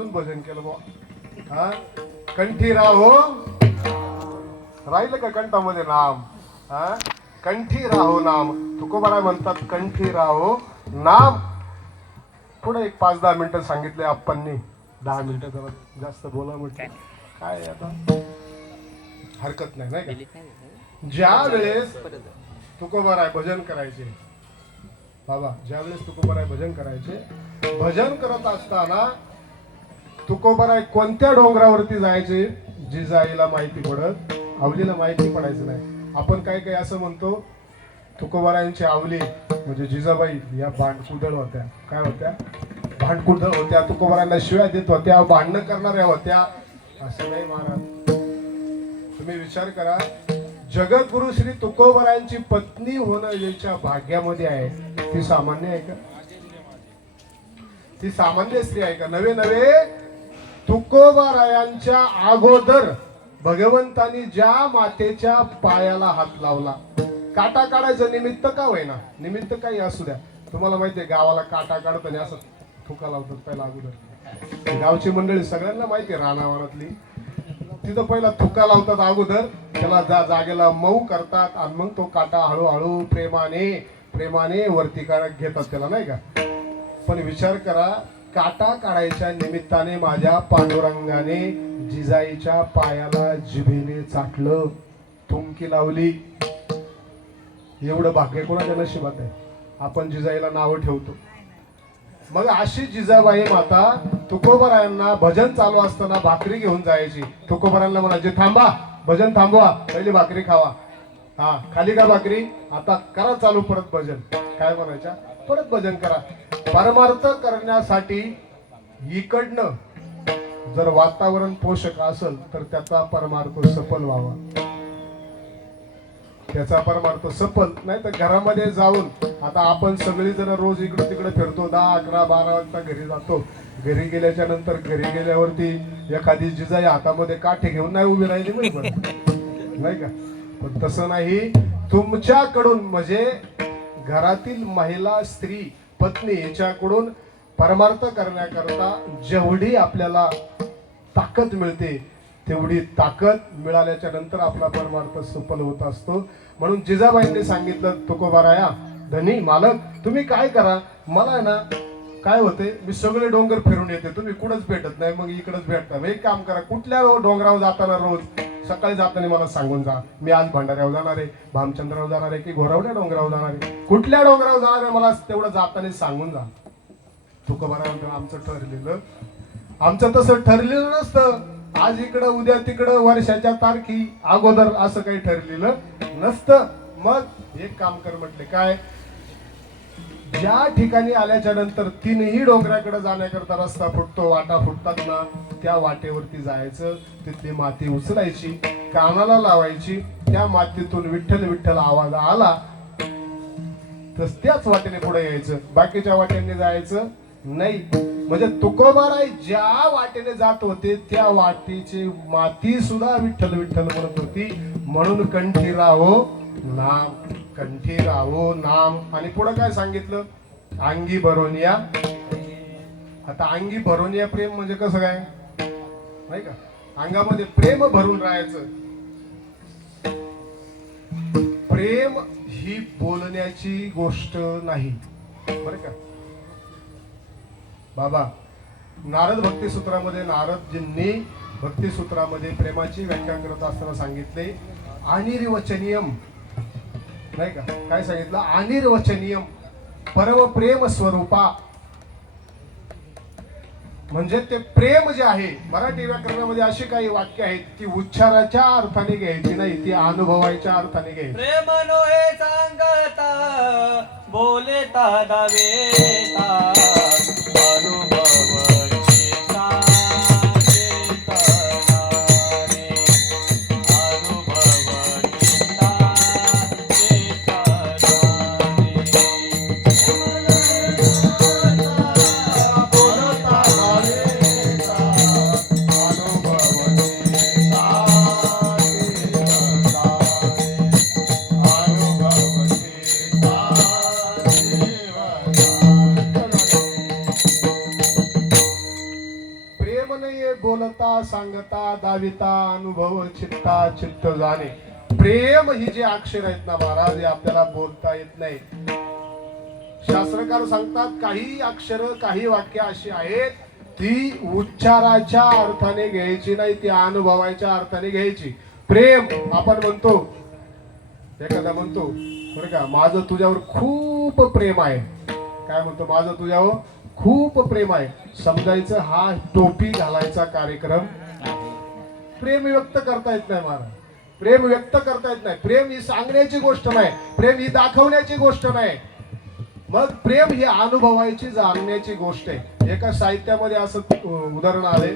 अजून भजन केलं बुवा. हा कंठी राहो राहिलं का कंठामध्ये नाम. हा कंठी राहो नाम. तुकोबाराय म्हणतात कंठी राहो नाम. पुढे एक 5-10 मिनिटं सांगितले आप्पांनी. 10 मिनिटं जरा जास्त बोला म्हटलं काय आता हरकत नाही नाही का. ज्या वेळेस तुकोबाराय भजन करायचे बाबा, ज्या वेळेस तुकोबाराय भजन करायचे, भजन करत असताना तुकोबाराय कोणत्या डोंगरावरती जायचे जिजाईला माहिती पडत, आवलीला माहिती पडायचं नाही. आपण काय काय असं म्हणतो तुकोबारायांची आवली म्हणजे जिजाबाई या भांडकुदळ होत्या. काय होत्या? भांडकुदळ होत्या. तुकोबारायांना शिव्या देत होत्या, भांडणं करणाऱ्या होत्या. असं नाही महाराज. तुम्ही विचार करा, जगद्गुरु श्री तुकोबारायांची पत्नी होणं ज्याच्या भाग्यामध्ये आहे ती सामान्य आहे का? ती सामान्य स्त्री आहे का? नवे नवे तुकोबारायांच्या अगोदर भगवंतानी ज्या मातेच्या पायाला हात लावला, काटा काढायचं निमित्त का होईना, निमित्त काही असू द्या. तुम्हाला माहितीये गावाला काटा काढताना असं थुका लावतात पहिला अगोदर. गावची मंडळी सगळ्यांना माहितीये रानावरातली, तिथं पहिला थुका लावतात अगोदर, त्याला जागेला मऊ करतात आणि मग तो काटा हळूहळू प्रेमाने प्रेमाने वरती घेतात त्याला नाही का. पण विचार करा, काटा काढायच्या निमित्ताने माझ्या पांडुरंगाने जिजाईच्या पायाला जिभेने चाटलं, थुंकी लावली. एवढं भाग्य कोणाच्या नशिबात आहे? आपण जिजाईला नावं ठेवतो. मग अशी जिजाबाई माता तुकोबारायांना भजन चालू असताना भाकरी घेऊन जायची. तुकोबारायांना म्हणायचे थांबा, भजन थांबवा, पहिली भाकरी खावा. हा खाली का भाकरी, आता करा चालू परत भजन. काय म्हणायच्या? परत भजन करा. परमार्थ करण्यासाठी इकडनं जर वातावरण पोषक असेल तर त्याचा परमार्थ सफल व्हावा. त्याचा परमार्थ सफल नाही तर घरामध्ये जाऊन, आता आपण सगळी जण रोज इकडे तिकडे फिरतो, 10, 11, 12 वाजता घरी जातो. घरी गेल्याच्या नंतर घरी गेल्यावरती एखादी जिजाई हातामध्ये काठी घेऊन नाही उभी राहिली नाही का. पण तसं नाही. तुमच्याकडून म्हणजे घरातील महिला, स्त्री, पत्नी याच्याकडून परमार्थ करण्याकरता जेवढी आपल्याला ताकद मिळते तेवढी ताकद मिळाल्याच्या नंतर आपला परमार्थ सफल होत असतो. म्हणून जिजाबाईंनी सांगितलं, तुकोबाराया धनी मालक तुम्ही काय करा, मला आहे ना काय होते, मी सगळे डोंगर फिरून येते, तुम्ही कुठंच भेटत नाही, मग इकडंच भेटता. एक काम करा, कुठल्या डोंगरावर जाताना रोज सकाळी जाताना मला सांगून जा, मी आज भंडाऱ्यावर जाणार आहे, भामचंद्रावर जाणार आहे की घोरावड्या डोंगरावर जाणार आहे, कुठल्या डोंगरावर जाणार आहे मला तेवढं जाताना सांगून जा. तुकोबाराया म्हणतो आमचं ठरलेलं, आमचं तसं ठरलेलं नसतं. आज इकडं उद्या तिकडं वर्षाच्या तारखी अगोदर असं काही ठरलेलं नसतं. मग एक काम कर म्हटले, काय, ज्या ठिकाणी आल्याच्या नंतर 3ही डोंगराकडे जाण्याकरता रस्ता फुटतो, वाटा फुटतात ना, त्या वाटेवरती जायचं. तिथली माती उचलायची, कानाला लावायची, त्या मातीतून विठ्ठल विठ्ठल आवाज आला तर त्याच वाटेने पुढे यायचं, बाकीच्या वाटेने जायचं नाही. म्हणजे तुकोबाराय ज्या वाटेने जात होते त्या वाटेची माती सुद्धा विठ्ठल विठ्ठल म्हणत होती. म्हणून कंठी राहो नाम, कंठी राहो नाम. आणि पुढे काय सांगितलं, अंगी भरोनिया. आता अंगी भरोनिया प्रेम म्हणजे कसं काय नाही का, अंगामध्ये प्रेम भरून राहायचं. प्रेम ही बोलण्याची गोष्ट नाही बरं का बाबा. नारद भक्तिसूत्रामध्ये नारदजींनी भक्तिसूत्रामध्ये प्रेमाची व्याख्या करत असताना सांगितले अनिर्वचनीयम नाही का. काय सांगितलं? अनिर्वचनीयम परम प्रेम स्वरूपा. म्हणजे ते प्रेम जे आहे, मराठी व्याकरणामध्ये अशी काही वाक्य आहेत की उच्चाराच्या अर्थाने घ्यायची नाही, ती अनुभवाच्या अर्थाने घ्यायची. प्रेम नोहे सांगता बोलेता दावेता सांगता दाविता अनुभव चित्ता चित्त जाणे. प्रेम ही जी अक्षर आहेत ना महाराज, हे आपल्याला बोलता येत नाही. शास्त्रकार सांगतात काही अक्षर काही वाक्य अशी आहेत ती उच्चाराच्या अर्थाने घ्यायची नाही, ती अनुभवाच्या अर्थाने घ्यायची. प्रेम आपण म्हणतो, एखादा म्हणतो बरं का, माझं तुझ्यावर खूप प्रेम आहे. काय म्हणतो? माझं तुझ्यावर खूप प्रेम आहे. समजायचं हा टोपी घालायचा कार्यक्रम. प्रेम व्यक्त करता येत नाही महाराज, प्रेम व्यक्त करता येत नाही. प्रेम ही सांगण्याची गोष्ट नाही, प्रेम ही दाखवण्याची गोष्ट नाही. मग प्रेम ही अनुभवायची जाणण्याची गोष्ट आहे. एका साहित्यामध्ये असं उदाहरण आले,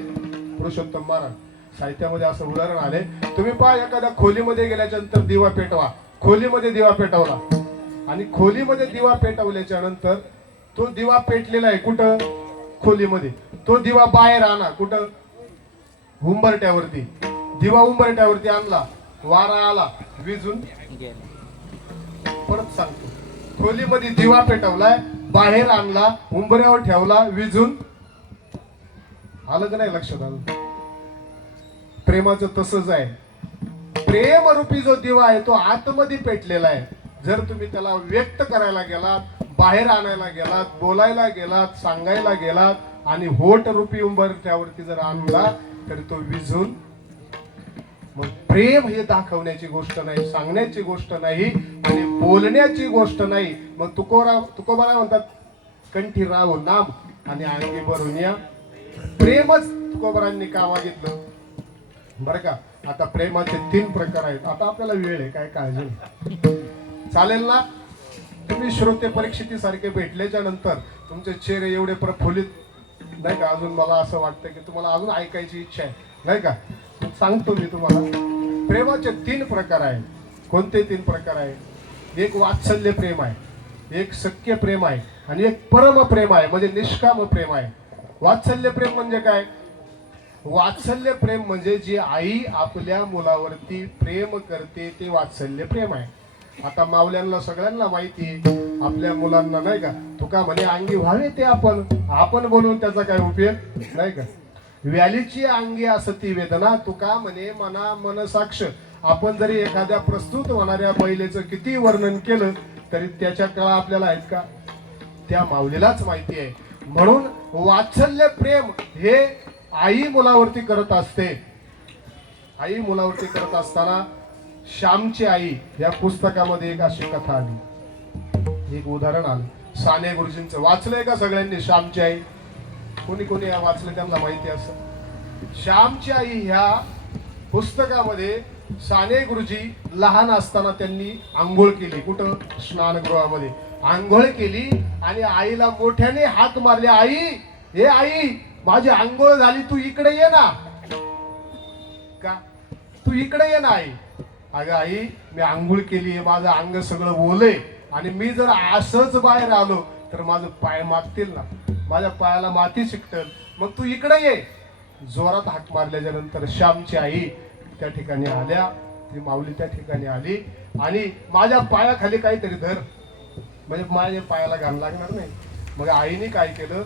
पुरुषोत्तम महाराज साहित्यामध्ये असं उदाहरण आले. तुम्ही पहा, एखाद्या खोलीमध्ये गेल्याच्या नंतर दिवा पेटवा. खोलीमध्ये दिवा पेटवला आणि खोलीमध्ये दिवा पेटवल्याच्या नंतर तो दिवा पेटलेला आहे कुठं? खोलीमध्ये. तो दिवा बाहेर आणा कुठं? उंबरट्यावरती. दिवा उंबरट्यावरती आणला, वारा आला, विजून परत सांगतो, खोलीमध्ये दिवा पेटवलाय, बाहेर आणला, उंबऱ्यावर ठेवला, विजून आलं का नाही लक्षात? आलं. प्रेमाचं तसंच आहे. प्रेम रूपी जो दिवा आहे तो आतमध्ये पेटलेला आहे. जर तुम्ही त्याला व्यक्त करायला गेलात, बाहेर आणायला गेलात, बोलायला गेलात, सांगायला गेलात आणि होठ रूपी उंबरठ्यावरती जर आणला तर तो विझून. मग प्रेम हे दाखवण्याची गोष्ट नाही, सांगण्याची गोष्ट नाही आणि बोलण्याची गोष्ट नाही. मग तुकोबा म्हणतात, कंठी राहू नाम आणि अंगी भरून या. प्रेमच तुकोबारांनी का मागितलं बरं का. आता प्रेमाचे 3 प्रकार आहेत. आता आपल्याला वेळ आहे, काय काळजी नाही, चालेल ना? तुम्ही श्रोते परीक्षिती सारखे भेटल्याच्या नंतर तुमचे चेहरे एवढे प्रफुल्लित नाही का, अजून मला असं वाटतं की तुम्हाला अजून ऐकायची इच्छा आहे नाही का. सांगतो मी तुम्हाला, प्रेमाचे 3 प्रकार आहेत. कोणते 3 प्रकार आहेत? एक वात्सल्य प्रेम आहे, एक सख्य प्रेम आहे आणि एक परम प्रेम आहे, म्हणजे निष्काम प्रेम आहे. वात्सल्य प्रेम म्हणजे काय? वात्सल्य प्रेम म्हणजे जी आई आपल्या मुलावरती प्रेम करते ते वात्सल्य प्रेम आहे. आता मावल्यांना सगळ्यांना माहिती आहे, आपल्या मुलांना नाही का, तुका म्हणे अंगी व्हावे ते आपण बोलून त्याचा काय उपयोग नाही का. व्यालीची अंगी असती वेदना, तुका म्हणे मना मन साक्ष. आपण जरी एखाद्या प्रस्तुत होणाऱ्या महिलेचं किती वर्णन केलं तरी त्याच्या कळा आपल्याला आहेत का? त्या माऊलीलाच माहिती आहे. म्हणून वात्सल्य प्रेम हे आई मुलावरती करत असते. आई मुलावरती करत असताना श्यामची आई या पुस्तकामध्ये एक अशी कथा आली, एक उदाहरण आलं. साने गुरुजींचं वाचलंय का सगळ्यांनी? श्यामची आई कोणी कोणी वाचलं त्यांना माहिती असं. श्यामची आई ह्या पुस्तकामध्ये साने गुरुजी लहान असताना त्यांनी आंघोळ केली. कुठं? स्नानगृहामध्ये आंघोळ केली आणि आईला मोठ्याने हाक मारले, आई हे आई माझी आंघोळ झाली, तू इकडे ये ना. का? तू इकडे ये ना आई. अगं आई मी आंघोळ केली, माझं अंग सगळं ओलंय आणि मी जर असंच बाहेर आलो तर माझं पाय मागतील ना, माझ्या पायाला माती चिकटल, मग तू इकडे ये. जोरात हाक मारल्याच्या नंतर श्यामची आई त्या ठिकाणी आल्या. ती माऊली त्या ठिकाणी आली आणि माझ्या पायाखाली काहीतरी धर, म्हणजे माझ्या पायाला घाण लागणार नाही. मग आईने काय केलं,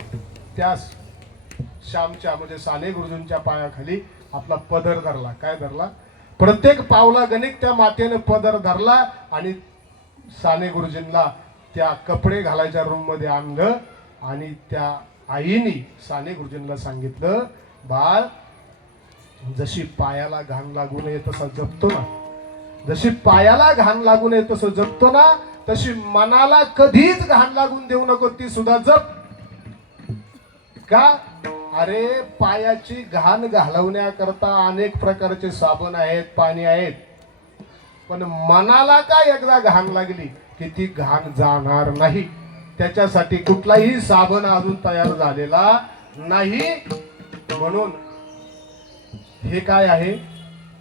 त्या श्यामच्या म्हणजे साने गुरुजींच्या पायाखाली आपला पदर धरला. काय धरला? प्रत्येक पावला गणिक त्या मातेने पदर धरला आणि साने गुरुजींना त्या कपडे घालायच्या रूम मध्ये आणलं आणि त्या आईने साने गुरुजींना सांगितलं, बाळ जशी पायाला घाण लागू नये तसा जपतो ना, जशी पायाला घाण लागू नये तसं जपतो ना, तशी मनाला कधीच घाण लागून देऊ नको, ती सुद्धा जप. का? अरे पायाची घाण घालवण्याकरता अनेक प्रकारचे साबण आहेत, पाणी आहेत, पण मनाला का एकदा घाण लागली की ती घाण जाणार नाही. त्याच्यासाठी कुठलाही साबण अजून तयार झालेला नाही. म्हणून हे काय आहे?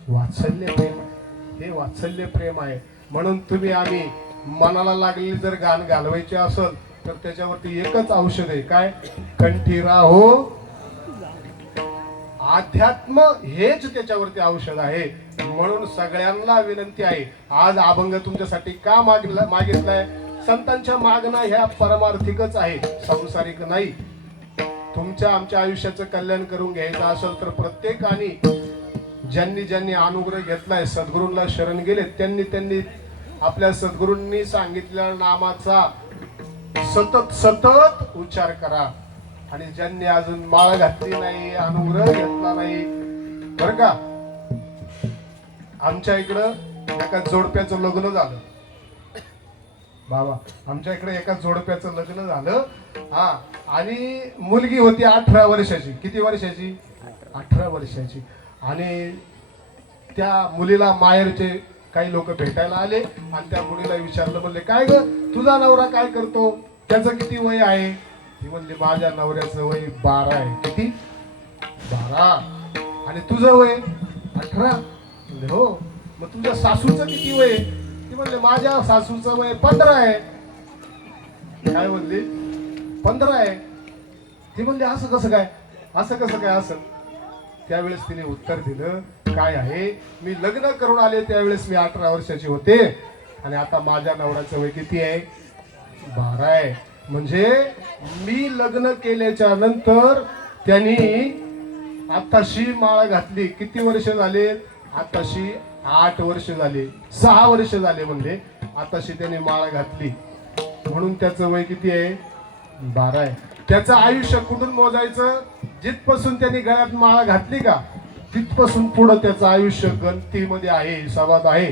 वात्सल्य प्रेम आहे. हे वात्सल्य प्रेम आहे. म्हणून तुम्ही आम्ही मनाला लागलेली जर घाण घालवायची असेल तर त्याच्यावरती एकच औषध आहे. काय? कंठी राहो. अध्यात्म हेच त्याच्यावरती औषध आहे. म्हणून सगळ्यांना विनंती आहे, आज अभंग तुमच्यासाठी का मागितलाय? संतांच्या मागणं ह्या परमार्थिकच आहे, सांसारिक नाही. तुमच्या आमच्या आयुष्याचं कल्याण करून घ्यायचं असेल तर प्रत्येकाने ज्यांनी ज्यांनी अनुग्रह घेतलाय, सद्गुरूंना शरण गेले, त्यांनी त्यांनी आपल्या सद्गुरूंनी सांगितलेल्या नामाचा सतत सतत उच्चार करा. आणि ज्यांनी अजून माळ घातली नाही, अनुग्रह घेतला नाही, बर का, आमच्या इकडं एका जोडप्याचं लग्न झालं बाबा, आमच्या इकडे एका जोडप्याचं लग्न झालं. हा, आणि मुलगी होती 18 वर्षाची. किती वर्षाची? 18 वर्षाची. आणि त्या मुलीला माहेरचे काही लोक भेटायला आले आणि त्या मुलीला विचारलं, म्हणले काय ग तुझा नवरा काय करतो, त्याचं किती वय आहे? ती म्हणली माझ्या नवऱ्याचं वय 12 आहे. किती? 12. आणि तुझं वय 18? म्हणले हो. मग तुझ्या सासूचं किती वय? ती म्हणले माझ्या सासूचं वय 15 आहे. काय म्हणली? 15 आहे. ती म्हणली असं कसं काय, असं कसं काय असं? त्यावेळेस तिने उत्तर दिलं, काय आहे, मी लग्न करून आले त्यावेळेस मी 18 वर्षाची होते आणि आता माझ्या नवऱ्याचं वय किती आहे? 12 आहे. म्हणजे मी लग्न केल्याच्या नंतर त्यांनी आताशी माळ घातली. किती वर्ष झाले? आताशी 8 वर्ष झाले, 6 वर्ष झाले म्हणले आताशी त्याने माळ घातली, म्हणून त्याचं वय किती आहे? 12 आहे. त्याचं आयुष्य कुठून मोजायचं? जिथपासून त्यांनी गळ्यात माळ घातली का तिथपासून पुढं त्याचं आयुष्य गणतीमध्ये आहे, हिसाबात आहे.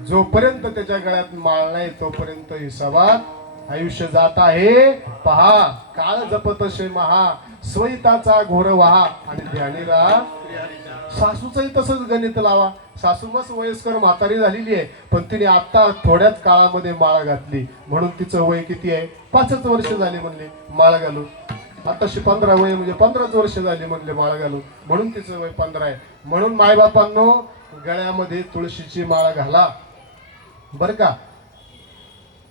जोपर्यंत त्याच्या गळ्यात माळ नाही तोपर्यंत हिसाबात आयुष्य जात आहे. पहा, काळ जपतसे महा, स्वैताचा घोर वहा आणि ध्यानी राहा. सासूचंही तसंच गणित लावा. सासू मस्त वयस्कर म्हातारी झालेली आहे, पण तिने आता थोड्याच काळामध्ये माळ घातली, म्हणून तिचं वय किती आहे? 5च वर्ष झाली म्हणले माळ घालून. आताशी 15 वय म्हणजे 15च वर्ष झाली म्हणले माळ घालून, म्हणून तिचं वय 15 आहे. म्हणून मायबापांनो, गळ्यामध्ये तुळशीची माळ घाला बर का.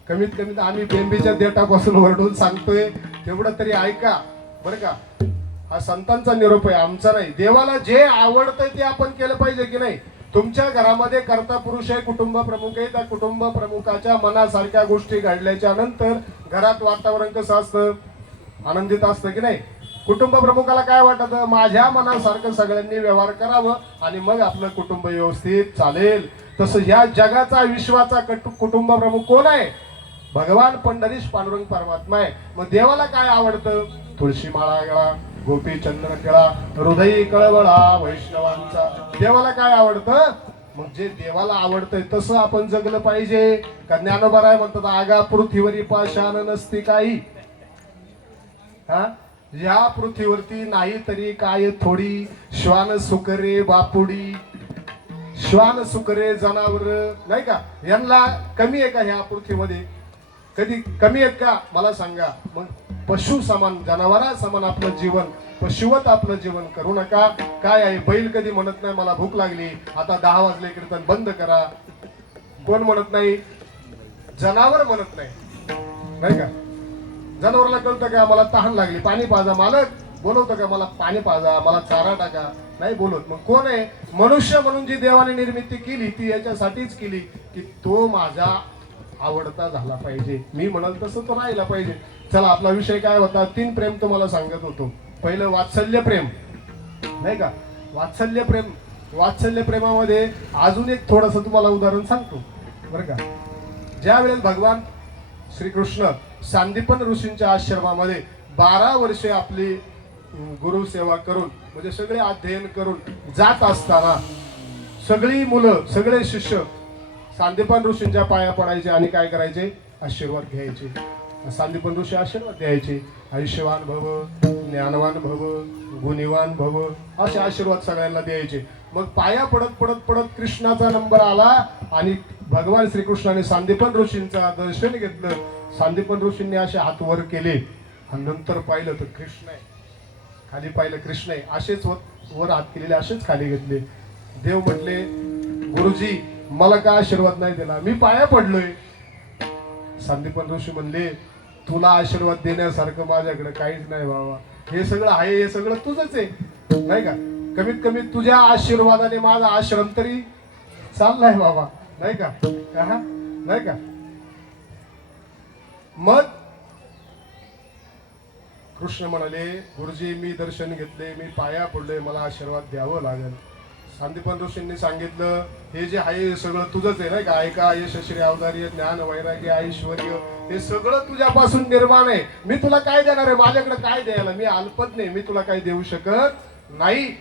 कमीत कमीत आम्ही बेंबीच्या देठापासून वरडून सांगतोय तेवढं तरी ऐका बर का. हा संतांचा निरोप आहे, आमचा नाही. देवाला जे आवडतंय ते आपण केलं पाहिजे की नाही. तुमच्या घरामध्ये कर्ता पुरुष आहे, कुटुंब प्रमुख आहे, त्या कुटुंब प्रमुखाच्या मनासारख्या गोष्टी घडल्याच्या नंतर घरात वातावरण कसं असतं? आनंदित असतं की नाही. कुटुंब प्रमुखाला काय वाटत? माझ्या मनासारखं सगळ्यांनी व्यवहार करावं आणि मग आपलं कुटुंब व्यवस्थित चालेल. तसं या जगाचा विश्वाचा कुटुंब प्रमुख कोण आहे? भगवान पंढरीश पांडुरंग परमात्मा आहे. मग देवाला काय आवडतं? तुळशी माळा गळा, गोपी चंद्र केळा, हृदयी कळवळा वैष्णवांचा. देवाला काय आवडतं? मग जे देवाला आवडतंय तसं आपण जगलं पाहिजे. का ज्ञानोबा राय म्हणतात, आगा पृथ्वीवरी पाषाण नसती काही. हा, या पृथ्वीवरती नाही तरी काय थोडी, श्वान सुकरे बापुडी, श्वान सुकरे जनावर नाही का, यांना कमी आहे का ह्या पृथ्वीमध्ये? कधी कमी आहेत का? मला सांगा. मग पशु समान, जनावरा समान आपलं जीवन, पशुवत आपलं जीवन करू नका. काय आहे, बैल कधी म्हणत नाही मला भूक लागली, आता 10 वाजले कीर्तन बंद करा. कोण म्हणत नाही? जनावर म्हणत नाही, नाही का. जनावरला कळतं का मला तहान लागली, पाणी पाजा. मालक बोलवतं का मला पाणी पाजा, मला चारा टाका? नाही बोलत. मग कोण आहे? मनुष्य म्हणून जी देवाने निर्मिती केली ती याच्यासाठीच केली की तो माझा आवडता झाला पाहिजे, मी म्हणाल तसं तो राहिला पाहिजे. चला, आपला विषय काय होता? 3 प्रेम तुम्हाला सांगत होतो. पहिलं वात्सल्य प्रेम, नाही का. वात्सल्य प्रेम, वात्सल्य प्रेमामध्ये अजून एक थोडस तुम्हाला उदाहरण सांगतो बरं का. ज्या वेळेस भगवान श्रीकृष्ण सांदीपन ऋषींच्या आश्रमामध्ये 12 वर्षे आपली गुरु सेवा करून म्हणजे सगळे अध्ययन करून जात असताना सगळी मुलं, सगळे शिष्य सांदीपन ऋषींच्या पाया पडायचे आणि काय करायचे? आशीर्वाद घ्यायचे. सांदीपन ऋषी आशीर्वाद द्यायचे, आयुष्यवान भव, ज्ञानवान भव, गुणीवान भव, असे आशीर्वाद सगळ्यांना द्यायचे. मग पाया पडत पडत पडत कृष्णाचा नंबर आला आणि भगवान श्रीकृष्णाने सांदीपन ऋषींचा दर्शन घेतलं. सांदीपन ऋषींनी असे हात वर केले आणि नंतर पाहिलं तर कृष्ण आहे. खाली पाहिलं कृष्ण आहे. असेच वर हात केलेले, असेच खाली घेतले. देव म्हटले, गुरुजी मला का आशीर्वाद नाही दिला? मी पाया पडलोय. सांदीपन ऋषी म्हणले, तुला आशीर्वाद देण्यासारखं माझ्याकडे काहीच नाही बाबा. हे सगळं आहे, हे सगळं तुझंच आहे, नाही का. कमीत कमी तुझ्या आशीर्वादाने माझा आश्रम तरी चाललाय बाबा, नाही का. नाही का. मग कृष्ण म्हणाले, गुरुजी मी दर्शन घेतले, मी पाया पडलोय, मला आशीर्वाद द्यावं लागेल. सांदीपन ऋषींनी सांगितलं, हे जे आहे हे सगळं तुझंच आहे नाही का, ऐका यशश्री अवधार्य ज्ञान वैराग्य ऐश्वर हे सगळं तुझ्यापासून निर्माण आहे. मी तुला काय देणार आहे, माझ्याकडे काय द्यायला, मी अल्पज्ञ आहे, मी तुला काही देऊ शकत नाही.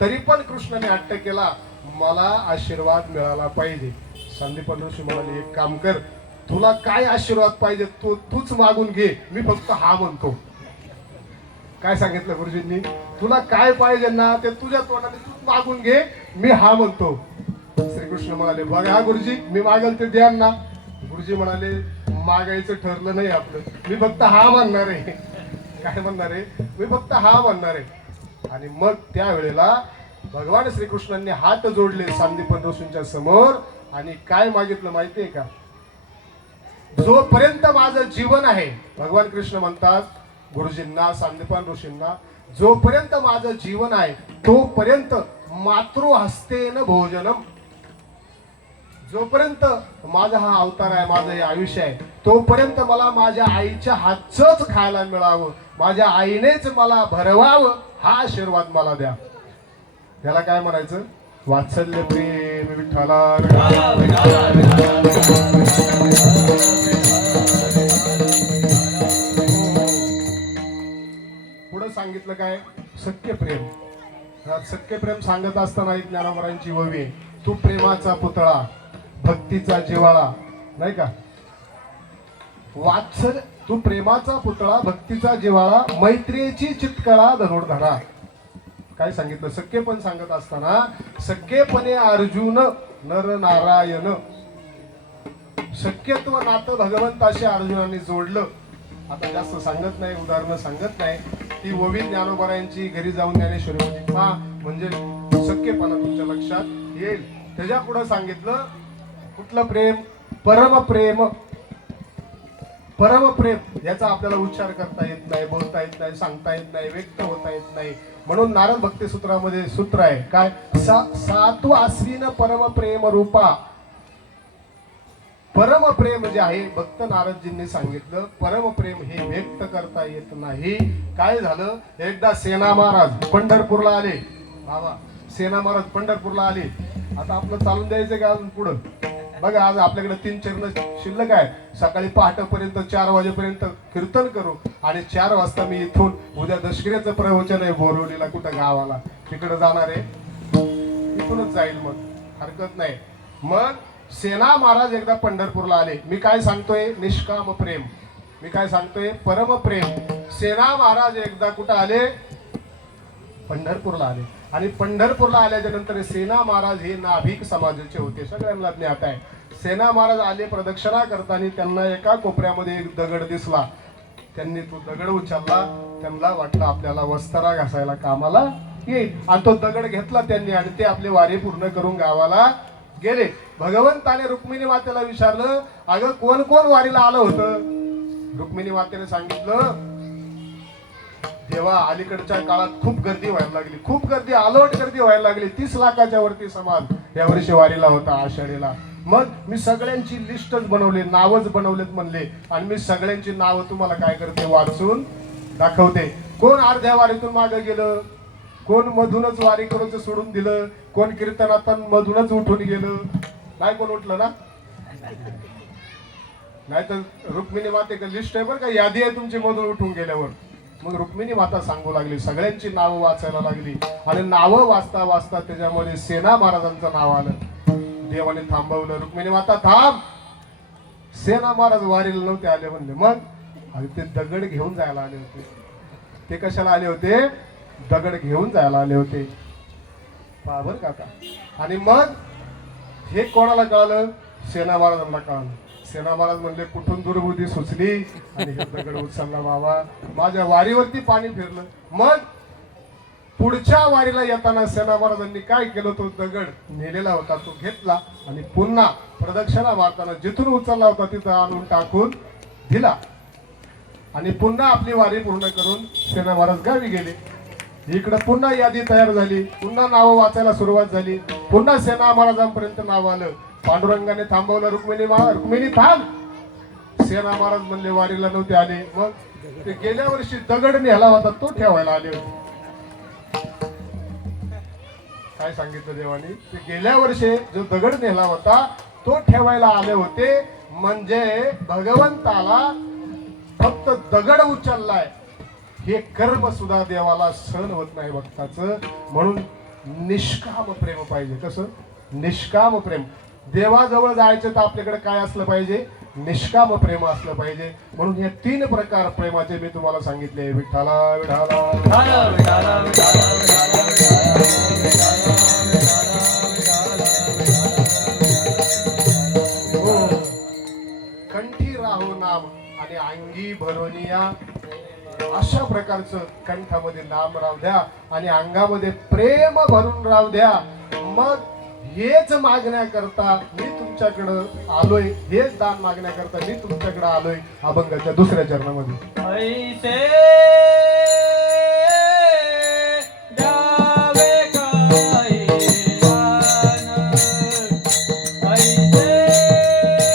तरी पण कृष्णाने हट्ट केला, मला आशीर्वाद मिळाला पाहिजे. सांदीपन ऋषी म्हणाले, एक काम कर, तुला काय आशीर्वाद पाहिजे तूच मागून घे, मी फक्त हा म्हणतो. काय सांगितलं गुरुजींनी, तुला काय पाहिजे ना ते तुझ्या तोंडाने तूच मागून घे, मी हा म्हणतो. श्रीकृष्ण म्हणाले, बघा गुरुजी मी मागेल ते द्याल ना. गुरुजी म्हणाले, मागायचं ठरलं नाही आपलं, मी फक्त हा म्हणणार आहे. काय म्हणणार आहे, मी फक्त हा म्हणणार आहे. आणि मग त्यावेळेला भगवान श्रीकृष्णांनी हात जोडले सांदीपन ऋषींच्या समोर आणि काय मागितलं माहितीये का, जोपर्यंत माझं जीवन आहे, भगवान कृष्ण म्हणतात गुरुजींना, सांदीपन ऋषींना, जोपर्यंत माझं जीवन आहे तोपर्यंत मातृहस्तेन भोजनम, जोपर्यंत माझा हा अवतार आहे, माझं हे आयुष्य आहे, तोपर्यंत मला माझ्या आईच्या हातचंच खायला मिळावं, माझ्या आईनेच मला भरवावं, हा आशीर्वाद मला द्या. त्याला काय म्हणायचं, वात्सल्य प्रेम विठ्ठला. पुढे सांगितलं काय, सख्य प्रेम. सख्य प्रेम सांगत असताना एक ज्ञानोबरांची ओवी आहे, तू प्रेमाचा पुतळा, भक्तीचा जिव्हाळा, नाही का, वात्सल तू प्रेमाचा पुतळा, भक्तीचा जिव्हाळा, मैत्रीची चितकळा धनुर्धरा. काय सांगितलं, सख्य पण सांगत असताना, सख्यपणे अर्जुन नर नारायण, शक्यत्व नातं भगवंताशी अर्जुनाने जोडलं. आता जास्त सांगत नाही, उदाहरणं सांगत नाही, ती ओवी ज्ञानोबरायांची घरी जाऊन ज्ञानेश्वरी हा म्हणजे सख्यपणा तुमच्या लक्षात येईल. त्याच्या पुढे सांगितलं कुठलं प्रेम, परमप्रेम. परमप्रेम याचा आपल्याला उच्चार करता येत नाही, बोलता येत नाही, सांगता येत नाही, व्यक्त होता येत नाही. म्हणून नारद भक्ती सूत्रामध्ये सूत्र आहे काय, सातु आश्विन परमप्रेम रूपा. परमप्रेम जे आहे, भक्त नारदजींनी सांगितलं, परमप्रेम हे व्यक्त करता येत नाही. काय झालं, एकदा सेना महाराज पंढरपूरला आले. बाबा सेना महाराज पंढरपूरला आले. आता आपलं चालून द्यायचं का अजून पुढं, बघा आज आपल्याकडे 3 चरण शिल्लक आहे. सकाळी पहाटेपर्यंत 4 वाजेपर्यंत कीर्तन करू आणि 4 वाजता मी इथून उद्या दशकिऱ्याचं प्रवचन आहे बोरवलीला, कुठं गावाला, तिकडे जाणार आहे, इथूनच जाईल, मग हरकत नाही. मग सेना महाराज एकदा पंढरपूरला आले. मी काय सांगतोय, निष्काम प्रेम. मी काय सांगतोय, परमप्रेम. सेना महाराज एकदा कुठं आले, पंढरपूरला आले. आणि पंढरपूरला आल्याच्या नंतर सेना महाराज हे नाभिक समाजाचे होते, सगळ्यांना ज्ञात आहे. सेना महाराज आले, प्रदक्षिणा करताना त्यांना एका कोपऱ्यामध्ये एक दगड दिसला. त्यांनी तो दगड उचलला, त्यांना वाटलं आपल्याला वस्त्रा घासायला कामाला येईल, आणि तो दगड घेतला त्यांनी आणि ते आपली वारी पूर्ण करून गावाला गेले. भगवंताने रुक्मिणी मातेला विचारलं, अगं कोण कोण वारीला आलं होतं. रुक्मिणी मातेने सांगितलं, तेव्हा अलीकडच्या काळात खूप गर्दी व्हायला लागली, खूप गर्दी, आलोट गर्दी व्हायला लागली. 30 लाखाच्या वरती समाज या वर्षी वारीला होता आषाढीला. मग मी सगळ्यांची लिस्टच बनवली, नावच बनवलेत म्हणले, आणि मी सगळ्यांची नावं तुम्हाला काय करते, वाचून दाखवते. कोण अर्ध्या वारीतून मागे गेलं, कोण मधूनच वारी करूच सोडून दिलं, कोण कीर्तनात मधूनच उठून गेलं. नाही कोण उठलं ना, नाही तर रुक्मिणी माते लिस्ट आहे बरं का, यादी आहे तुमची मधून उठून गेल्यावर. मग रुक्मिणी माता सांगू लागली, सगळ्यांची नावं वाचायला लागली, आणि नावं वाचता वाचता त्याच्यामध्ये सेना महाराजांचं नाव आलं. देवाने थांबवलं, रुक्मिणी माता थांब, सेना महाराज वारीला नव्हते आले म्हणले. मग ते दगड घेऊन जायला आले होते. ते कशाला आले होते, दगड घेऊन जायला आले होते, पहा बरं का. आणि मग हे कोणाला कळालं, सेना महाराजांना कळालं. सेना महाराज म्हणले, कुठून दुर्बुद्धी सुचली आणि हे दगड उचलला बाबा, माझ्या वारीवरती पाणी फिरलं. मग पुढच्या वारीला येताना सेना महाराजांनी काय केलं, तो दगड नेलेला होता तो घेतला आणि पुन्हा प्रदक्षिणा मारताना जिथून उचलला होता तिथं आणून टाकून दिला, आणि पुन्हा आपली वारी पूर्ण करून सेना महाराज गावी गेले. इकडे पुन्हा यादी तयार झाली, पुन्हा नावं वाचायला सुरुवात झाली, पुन्हा सेना महाराजांपर्यंत नाव आलं. पांडुरंगाने थांबवलं, रुक्मिणी थांब, सेना महाराज म्हणले वारीला नव्हते आले, मग ते गेल्या वर्षी दगड नेला होता तो ठेवायला आले होते. काय सांगितलं देवानी? ते गेल्या वर्षी जो दगड नेला होता तो ठेवायला आले होते. म्हणजे भगवंताला फक्त दगड उचललाय हे कर्म सुद्धा देवाला सहन होत नाही भक्ताचं. म्हणून निष्काम प्रेम पाहिजे. कसं? निष्काम प्रेम. देवाजवळ जायचं तर आपल्याकडे काय असलं पाहिजे? निष्काम प्रेम असलं पाहिजे. म्हणून हे 3 प्रकार प्रेमाचे मी तुम्हाला सांगितले. विठ्ठला विठ्ठला विठाला विठाला विठाला विठाला हो. कंठी राहो नाम आणि अंगी भरोनिया. अशा प्रकारचं कंठामध्ये नाम राहू द्या आणि अंगामध्ये प्रेम भरून राहू द्या. मग हेच मागण्याकरता मी तुमच्याकडं आलोय, हेच दान मागण्याकरता मी तुमच्याकडे आलोय. अभंगाच्या 2ऱ्या चरणामध्ये ऐसे द्यावे काही दान, ऐसे द्यावे काही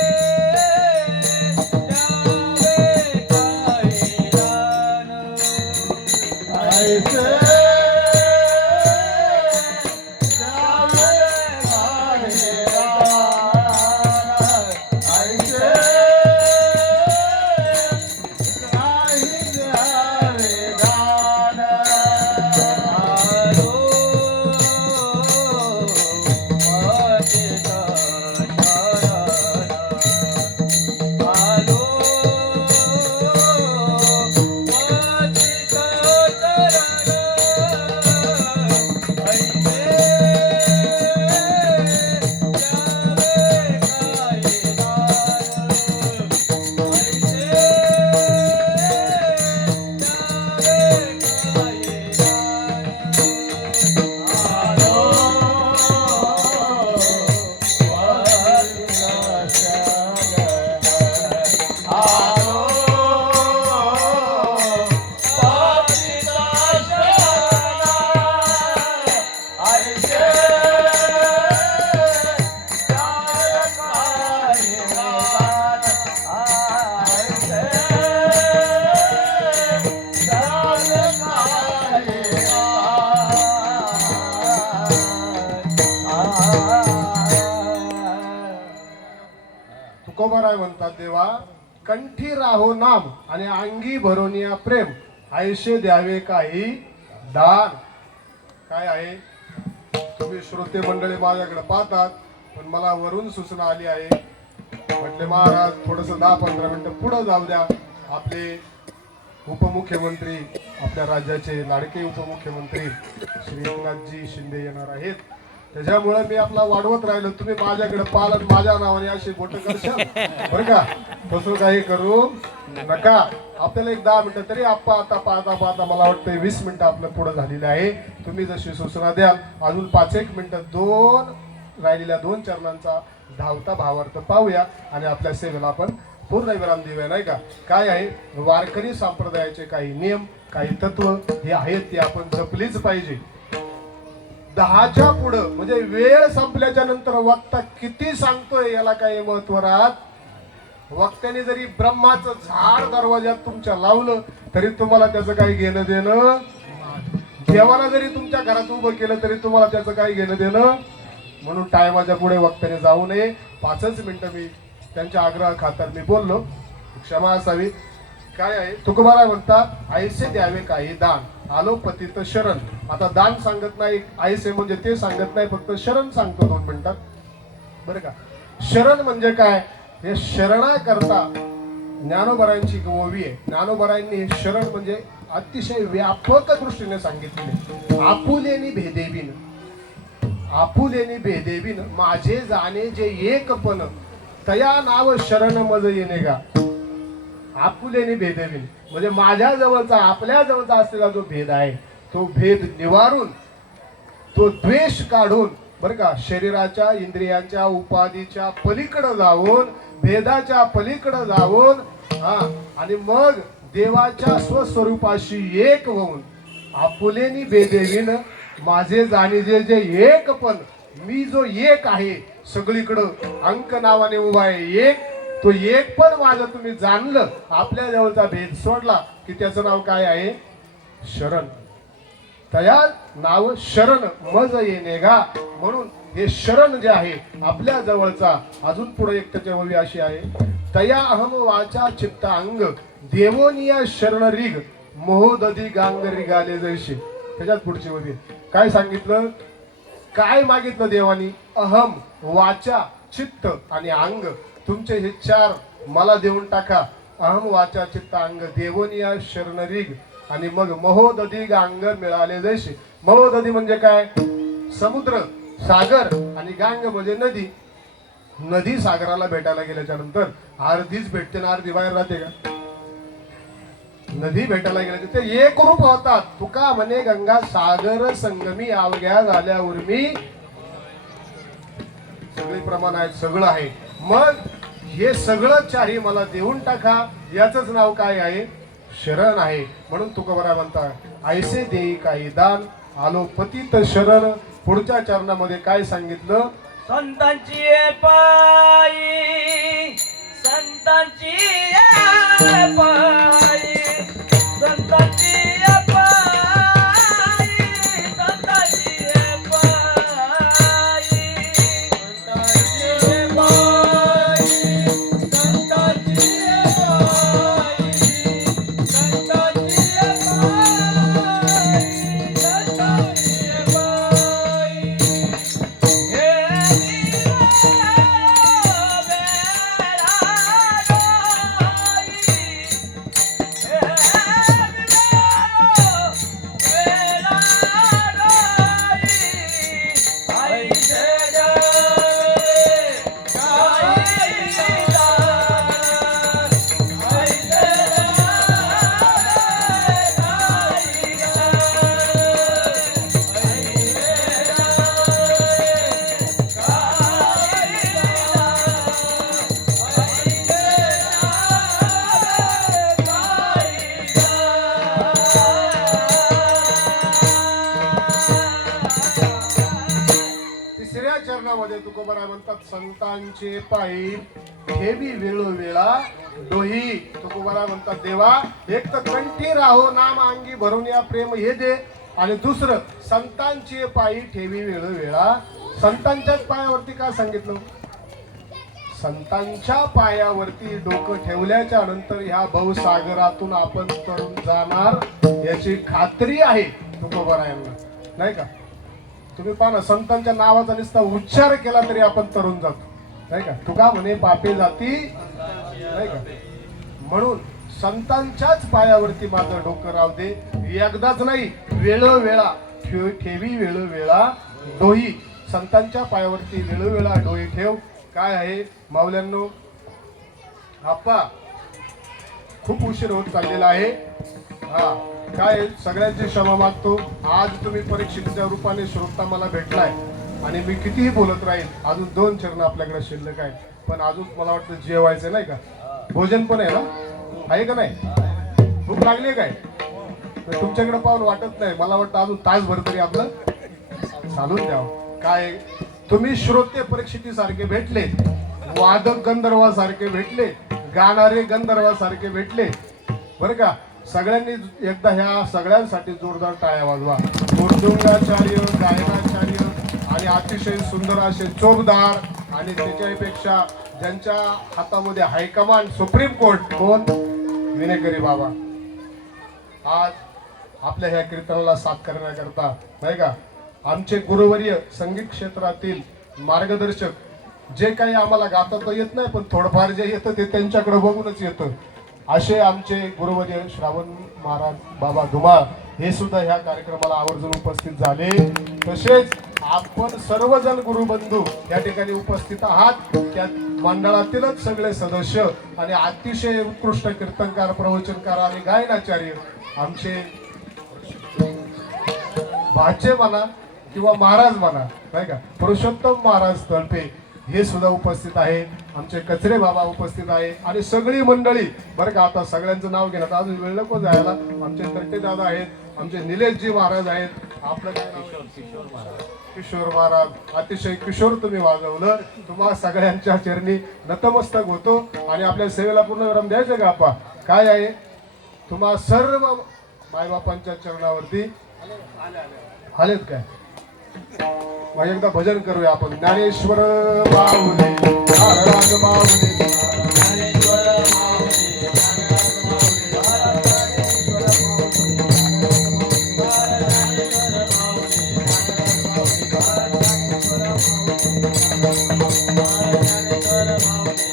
दान, ऐसे तुकोबाराय म्हणतात, देवा कंठी राहो नाम आणि अंगी भरोनिया प्रेम, ऐशे द्यावे काही दान. काय आहे? तुम्ही श्रोते मंडळी माझ्याकडे पाहतात, पण मला वरून सूचना आली आहे. म्हटले महाराज थोडस 10-15 मिनिटं पुढे जाऊ द्या. आपले उपमुख्यमंत्री, आपल्या राज्याचे लाडके उपमुख्यमंत्री श्री एकनाथजी शिंदे येणार आहेत. त्याच्यामुळे मी आपला वाढवत राहिलो. तुम्ही माझ्याकडे पाल आणि माझ्या नावाने अशी बोट करशाल बरं का? तसं काही करू नका. आपल्याला एक 10 मिनिटं तरी आप्पा आता पाहता पाहता मला वाटतं 20 मिनिटं आपलं पुढे झालेलं आहे. तुम्ही जशी सूचना द्याल अजून 5-1 मिनिटं 2 राहिलेल्या 2 चरणांचा धावता भावार्थ पाहूया आणि आपल्या सेवेला आपण पूर्ण विराम देऊया, नाही का? काय आहे? वारकरी संप्रदायाचे काही नियम, काही तत्व हे आहेत, ते आपण जपलीच पाहिजे. 10च्या पुढं म्हणजे वेळ संपल्याच्या नंतर वक्ता किती सांगतोय याला काही महत्व राहत. वक्त्याने जरी ब्रह्माचं झाड दरवाज्यात तुमच्या लावलं तरी तुम्हाला त्याचं काही घेणं देणं. देवाला जरी तुमच्या घरात उभं केलं तरी तुम्हाला त्याचं काही घेणं देणं. म्हणून टायमाच्या पुढे वक्त्याने जाऊ नये. 5च मिनिटं मी त्यांच्या आग्रह खातर मी बोललो, क्षमा असावी. काय आहे? तुकोबाराय म्हणतात, ऐसे द्यावे काही दान, आलो पतित शरण. आता दान सांगत नाही, ऐसे म्हणजे ते सांगत नाही, फक्त शरण सांगतो 2 मिनिटात बरं का? शरण म्हणजे काय? हे शरणा करता ज्ञानोबरायांची ओवी आहे. ज्ञानोबरायांनी शरण म्हणजे अतिशय व्यापक दृष्टीने सांगितलेले. आपुलेनी भेदेविन, आपुलेनी भेदेविन माझे जाणे जे एकपण, तया नाव शरण मज येणे गा. आपुलेनी भेदेविन म्हणजे माझ्या जवळचा, आपल्या जवळचा असलेला जो भेद आहे तो भेद निवारून, तो द्वेष काढून बरं का, शरीराच्या इंद्रियांच्या उपाधीच्या पलीकडे जाऊन, भेदाच्या पलीकडे जाऊन आणि मग देवाच्या स्वस्वरूपाशी एक होऊन, आपुलेनी भेदेविन माझे जाणीजे जे एक पण, मी जो एक आहे सगळीकडं अंक नावाने उभा आहे, एक तो एक पण माझं तुम्ही जाणलं, आपल्या जवळचा भेद सोडला की त्याचं नाव काय आहे? शरण. तया नाव शरण मज येणे गा. म्हणून हे शरण जे आहे आपल्या जवळचा, अजून पुढे एक त्याच्या ओवी अशी आहे, तया अहम वाचा चित्त अंग देवोनिया शरण रिग मोहदधी गांग रिगाले जैसे. त्याच्यात पुढची ओवी काय सांगितलं? काय मागितलं देवानी? अहम, वाचा, चित्त आणि अंग, तुमचे हे चार मला देऊन टाका. अहम, वाचा, चित्त, अंग देवोनिया शरण रिग. आणि मग महोदधी गांग मिळाले जैसे. महोदधी म्हणजे काय? समुद्र, सागर. आणि गांग म्हणजे नदी. नदी सागराला भेटायला गेल्याच्या नंतर अर्धीच भेटते ना, अर्धी बाहेर राहते का? नदी भेटायला गेल्याचे ते एक रूप होतात. तुका म्हणे गंगा सागर संगमी अवघ्या झाल्या उर्मी. सगळे प्रमाण आहेत, सगळं आहे. मग हे सगळं चारी मला देऊन टाका. याच नाव काय आहे? शरण आहे. म्हणून तुकोबरा म्हणता ऐसे देई काही दान आलो पतित शरण. पुढच्या चरणामध्ये काय सांगितलं? संतांची पायी, संतांची पायी, संतांची पायी, संतांची पायी, संतांची पायी, संतांची पायी, संतांची पायी, संतांची पायी. तिसऱ्या चरणामध्ये तुकोबरा म्हणतात संतांचे पायी ठेवी वेळोवेळा डोही. तुकोबरा म्हणतात देवा एक तर कंठी राहो नाम अंगी भरून या प्रेम हे दे. आणि दुसरं संतांचे पायी ठेवी वेळोवेळा. संतांच्याच पायावरती का सांगितलं? संतांच्या पायावरती डोकं ठेवल्याच्या नंतर ह्या भवसागरातून आपण तरुण जाणार याची खात्री आहे तुकोबरा यांना, नाही का? तुम्ही पहा ना, संतांच्या नावाचा नुसता उच्चार केला तरी आपण तरुण जातो, नाही का? तुका म्हणे पापे जाती, नाही का? म्हणून संतांच्याच पायावरती माझं डोकं राहू दे. एकदाच नाही, वेळोवेळा ठेवी वेळोवेळा डोही. संतांच्या पायावरती वेळोवेळा डोही ठेव. काय आहे माऊल्यांनो? आप्पा खूप उशीर होत चाललेला आहे. हा काय सगळ्यांची क्षमा मागतो. आज तुम्ही परीक्षेच्या रूपाने श्रोता मला भेटलाय आणि मी कितीही बोलत राहील. अजून 2 चरण आपल्याकडे शिल्लक आहे. पण अजून मला वाटतं जेवायचं, नाही का? भोजन पण आहे ना? आहे का नाही? भूक लागली आहे काय? तुमच्याकडे पाहून वाटत नाही. मला वाटतं अजून तासभर तरी आपलं चालून द्यावं. काय तुम्ही श्रोते परीक्षेसारखे भेटले, वादक गंधर्वासारखे भेटले, गाणारे गंधर्वासारखे भेटले, बरं का? सगळ्यांनी एकदा ह्या सगळ्यांसाठी जोरदार टाळ्या वाजवा. मृदुंगाचार्य, गायनाचार्य आणि अतिशय सुंदर असे चोपदार आणि त्याच्यापेक्षा ज्यांच्या हातामध्ये हायकमांड सुप्रीम कोर्ट कोण? विनेकरी बाबा. आज आपल्या ह्या कीर्तनाला साथ करण्याकरता, नाही का, आमचे गुरुवर्य संगीत क्षेत्रातील मार्गदर्शक. जे काही आम्हाला गाता तर येत नाही, पण थोडंफार जे येतं ते त्यांच्याकडे बघूनच येतं. असे आमचे गुरुवर्य श्रावण महाराज बाबा धुमाळ हे सुद्धा ह्या कार्यक्रमाला आवर्जून उपस्थित झाले. तसेच आपण सर्वजण गुरुबंधू या ठिकाणी उपस्थित आहात. त्या मंडळातीलच सगळे सदस्य आणि अतिशय उत्कृष्ट कीर्तनकार, प्रवचनकार आणि गायनाचार्य आमचे भाचे म्हणा किंवा महाराज म्हणा, नाही का, पुरुषोत्तम महाराज तळपे हे सुद्धा उपस्थित आहेत. आमचे कचरे बाबा उपस्थित आहे आणि सगळी मंडळी, बरं का? आता सगळ्यांचं नाव घेण्यात अजून वेळ नको जायला. आमचे तट्टे दादा आहेत, आमचे निलेशजी महाराज आहेत. आपलं काय नाव? किशोर महाराज अतिशय किशोर तुम्ही वाजवलं. तुम्हा सगळ्यांच्या चरणी नतमस्तक होतो आणि आपल्या सेवेला पूर्ण विराम द्यायचं का आपा? काय आहे तुम्हा सर्व मायबापांच्या चरणावरती आलेत काय? मग एकदा भजन करूया आपण. ज्ञानेश्वर माऊली नारायण माऊली ज्ञानेश्वर माऊली ज्ञानराज माऊली ज्ञानेश्वर माऊली ज्ञानेश्वर माऊली ज्ञानेश्वर माऊली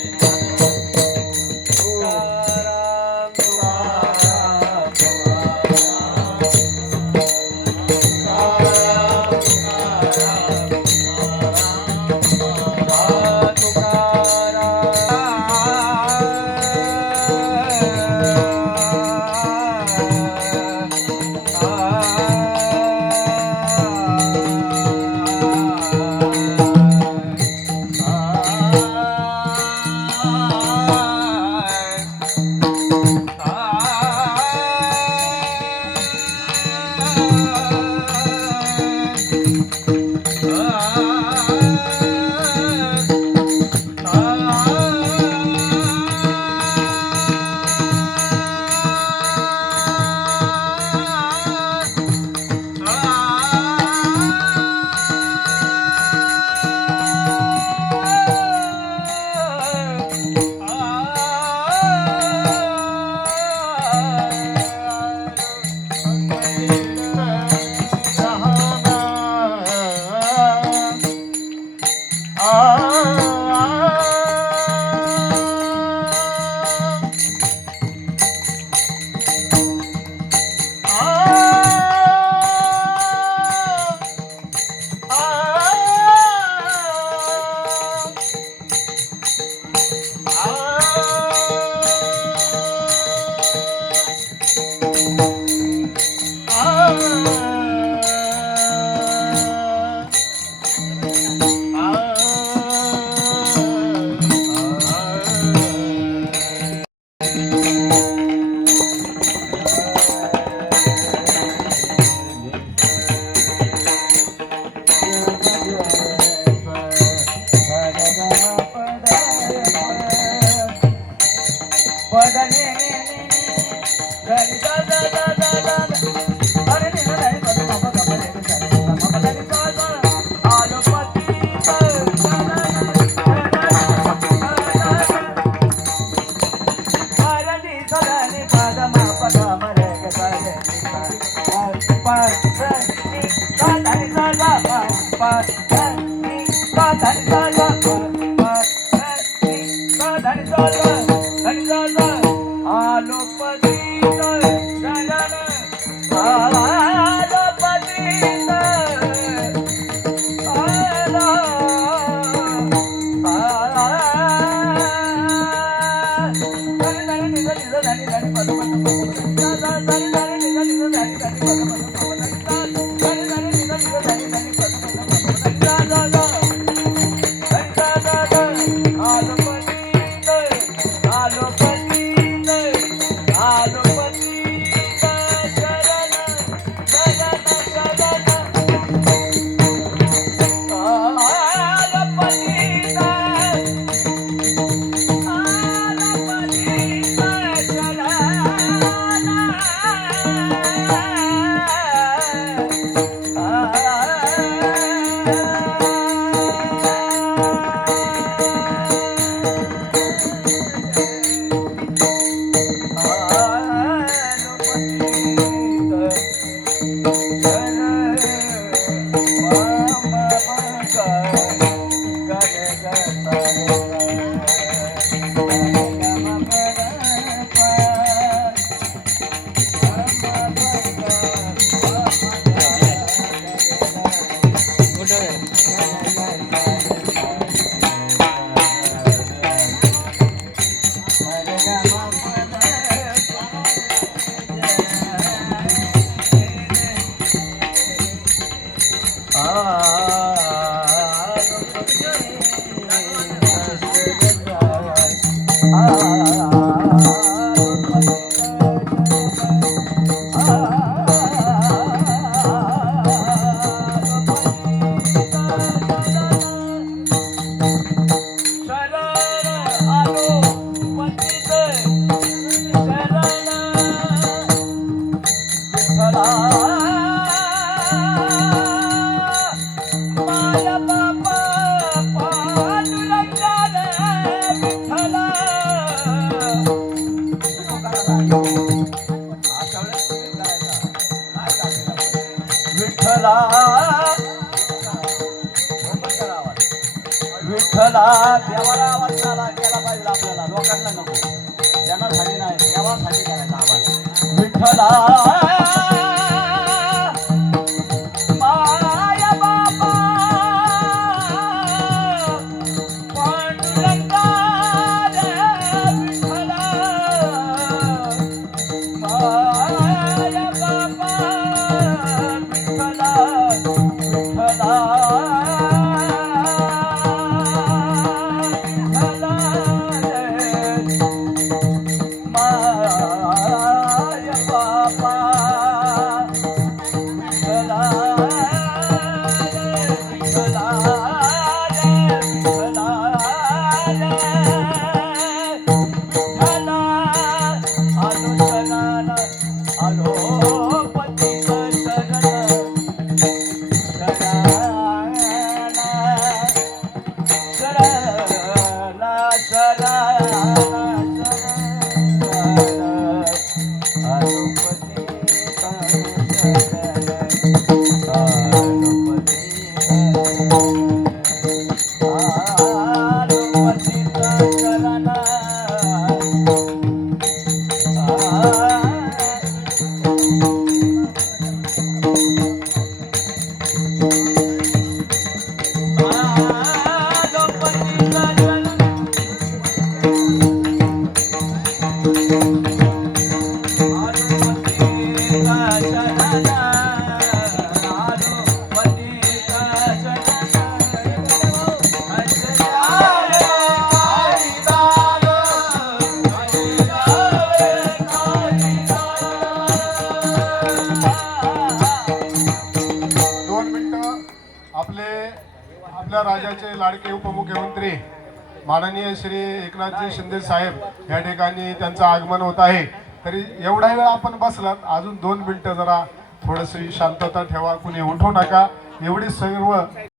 तुकाराम तुकाराम देवाला आवाज केला पाहिजे आपल्याला, लोकांना नको. देण्यासाठी नाही, देवासाठी करायचा आवाज. विठ्ठला माया बाबा पांडुरंगा रे विठ्ठला माया बाबा विठ्ठला विठ्ठला आपल्या राज्याचे लाडके उपमुख्यमंत्री माननीय श्री एकनाथजी शिंदे साहेब या ठिकाणी त्यांचं आगमन होत आहे. तरी एवढा वेळ आपण बसलात, अजून 2 मिनिटं जरा थोडीशी शांतता ठेवा, कुणी उठू नका. एवढी सर्व